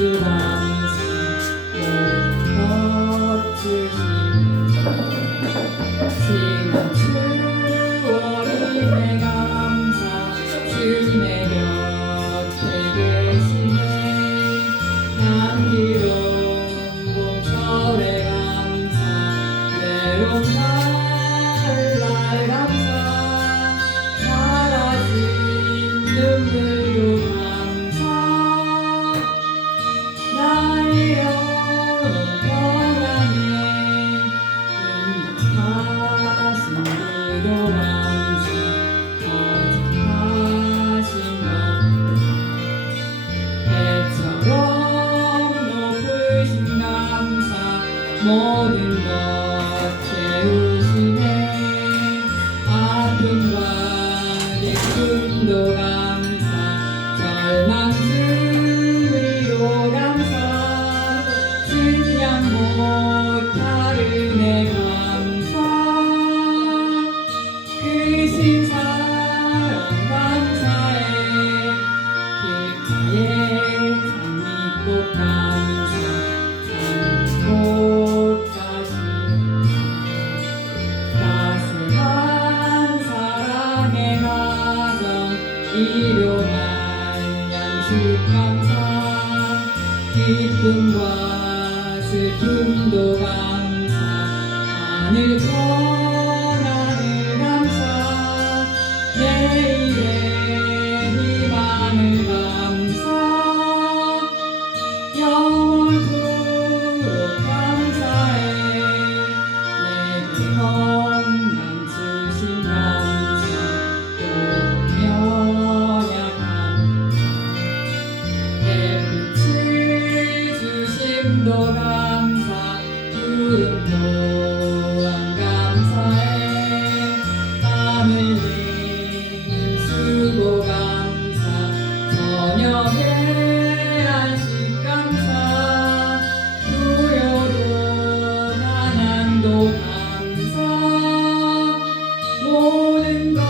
goodbye. morning light. 일용한 양식 감사 기쁨과 슬픔도 감사 하늘 거 감사 주름 또한 감사해 땀 흘리는 수고 감사 저녁에 안식 감사 부여도 가난도 감사. 모든 것